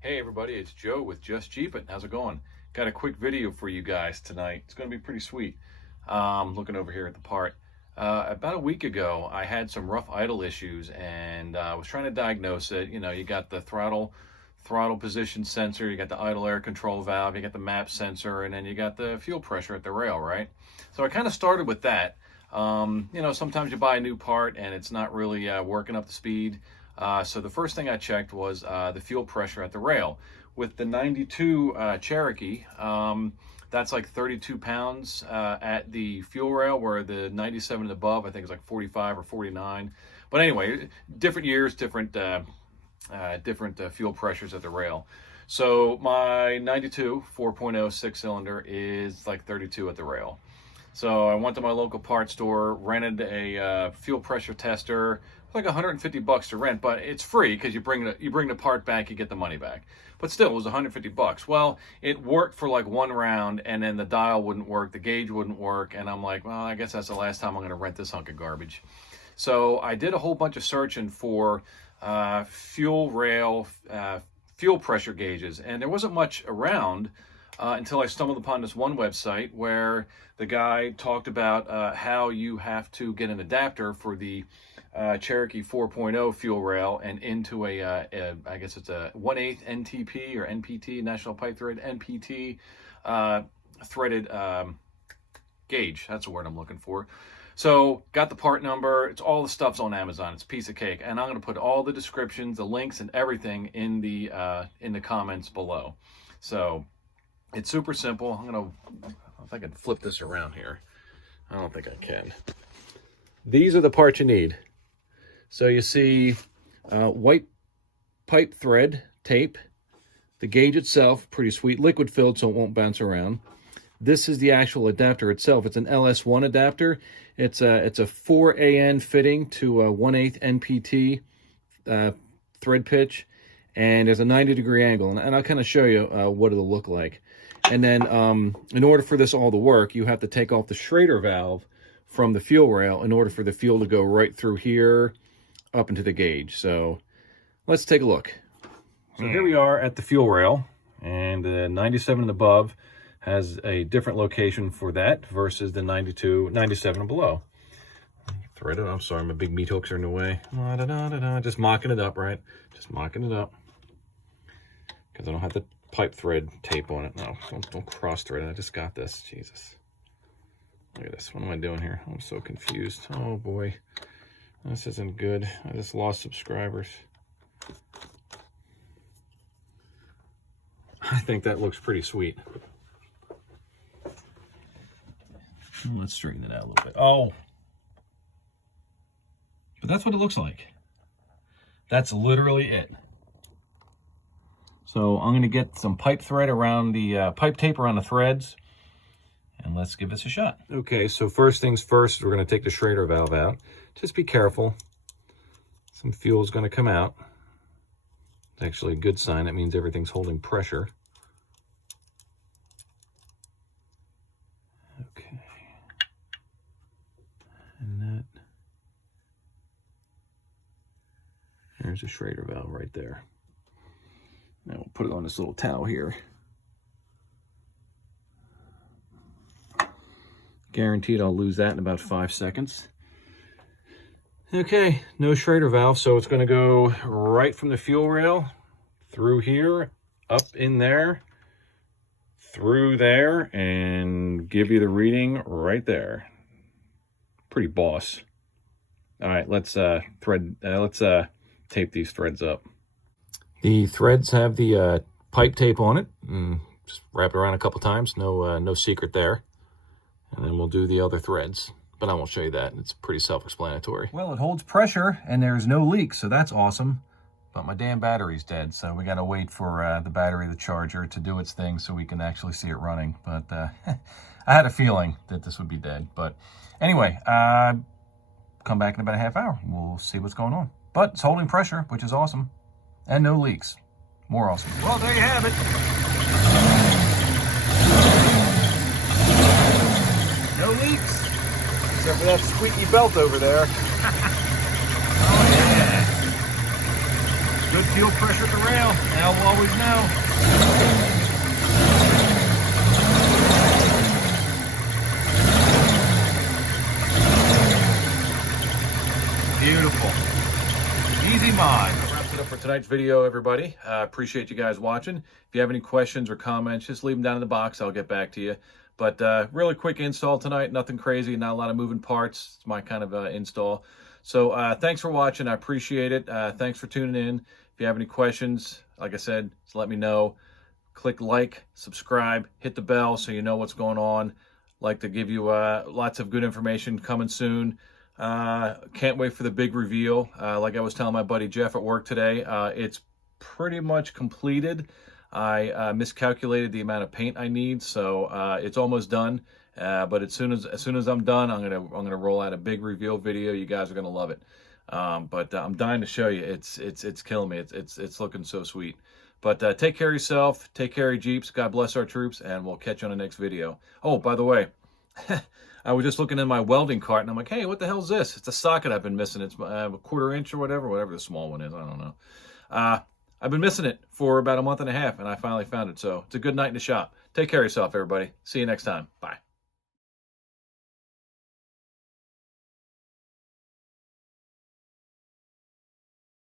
Hey everybody, it's Joe with Just Jeepin'. How's it going? Got a quick video for you guys tonight. It's going to be pretty sweet. Looking over here at the part. About a week ago, I had some rough idle issues and I was trying to diagnose it. You know, you got the throttle position sensor, you got the idle air control valve, you got the map sensor, and then you got the fuel pressure at the rail, right? So I kind of started with that. You know, sometimes you buy a new part and it's not really working up to speed. So the first thing I checked was the fuel pressure at the rail. With the 92 Cherokee, that's like 32 pounds at the fuel rail, where the 97 and above, I think is like 45 or 49. But anyway, different years, different fuel pressures at the rail. So my 92 4.0 6-cylinder is like 32 at the rail. So I went to my local parts store, rented a fuel pressure tester. Like $150 to rent, but it's free because you bring the part back, you get the money back. But still, it was $150. Well, it worked for like one round, and then the dial wouldn't work, the gauge wouldn't work, and I'm like, well, I guess that's the last time I'm going to rent this hunk of garbage. So I did a whole bunch of searching for fuel rail fuel pressure gauges, and there wasn't much around until I stumbled upon this one website where the guy talked about how you have to get an adapter for the Cherokee 4.0 fuel rail and into I guess it's a 1/8 NTP or NPT, National Pipe Thread NPT threaded gauge. That's the word I'm looking for. So got the part number. It's all the stuff's on Amazon. It's a piece of cake, and I'm going to put all the descriptions, the links, and everything in the comments below. So it's super simple. I don't know if I can flip this around here. I don't think I can. These are the parts you need. So you see white pipe thread tape, the gauge itself, pretty sweet, liquid filled so it won't bounce around. This is the actual adapter itself. It's an LS1 adapter. It's a 4AN fitting to a 1/8 NPT thread pitch, and there's a 90-degree angle, and I'll kind of show you what it'll look like. And then in order for this all to work, you have to take off the Schrader valve from the fuel rail in order for the fuel to go right through here up into the gauge. So let's take a look. So here we are at the fuel rail, and the 97 and above has a different location for that versus the 92, 97 and below. Thread it. I'm sorry, my big meat hooks are in the way. Just mocking it up, right? Just mocking it up because I don't have the pipe thread tape on it. No, don't cross thread it. I just got this. Jesus. Look at this. What am I doing here? I'm so confused. Oh boy. This isn't good. I just lost subscribers. I think that looks pretty sweet. Let's straighten it out a little bit. Oh. But that's what it looks like. That's literally it. So I'm going to get some pipe thread around the pipe tape around the threads, and let's give this a shot. Okay, so first things first, we're going to take the Schrader valve out. Just be careful. Some fuel is going to come out. It's actually a good sign. That means everything's holding pressure. Okay. And that. There's a Schrader valve right there. Now we'll put it on this little towel here. Guaranteed I'll lose that in about 5 seconds. Okay, no Schrader valve, so it's going to go right from the fuel rail through here, up in there, through there, and give you the reading right there. Pretty boss. All right, let's tape these threads up. The threads have the pipe tape on it. Just wrap it around a couple times. No secret there. And then we'll do the other threads, but I won't show you that. It's pretty self-explanatory. Well, it holds pressure and there's no leaks, so that's awesome. But my damn battery's dead, so we gotta wait for the battery, the charger, to do its thing so we can actually see it running. But I had a feeling that this would be dead. But anyway, come back in about a half hour. We'll see what's going on. But it's holding pressure, which is awesome. And no leaks. More awesome. Well, there you have it. No leaks, except for that squeaky belt over there. Oh yeah. Good fuel pressure at the rail. Now we'll always know. Beautiful. Easy mod. That wraps it up for tonight's video, everybody. Appreciate you guys watching. If you have any questions or comments, just leave them down in the box. I'll get back to you. But really quick install tonight. Nothing crazy. Not a lot of moving parts. It's my kind of install. So thanks for watching. I appreciate it. Thanks for tuning in. If you have any questions, like I said, just let me know. Click like, subscribe, hit the bell so you know what's going on. Like to give you lots of good information coming soon. Can't wait for the big reveal. Like I was telling my buddy Jeff at work today, it's pretty much completed. I miscalculated the amount of paint I need, so it's almost done. But as soon as I'm done, I'm gonna roll out a big reveal video. You guys are gonna love it. But I'm dying to show you. It's killing me. It's looking so sweet. But take care of yourself. Take care of your Jeeps. God bless our troops, and we'll catch you on the next video. Oh, by the way. I was just looking in my welding cart, and I'm like, hey, what the hell is this? It's a socket I've been missing. It's a 1/4 inch or whatever the small one is. I don't know. I've been missing it for about a month and a half, and I finally found it. So it's a good night in the shop. Take care of yourself, everybody. See you next time. Bye.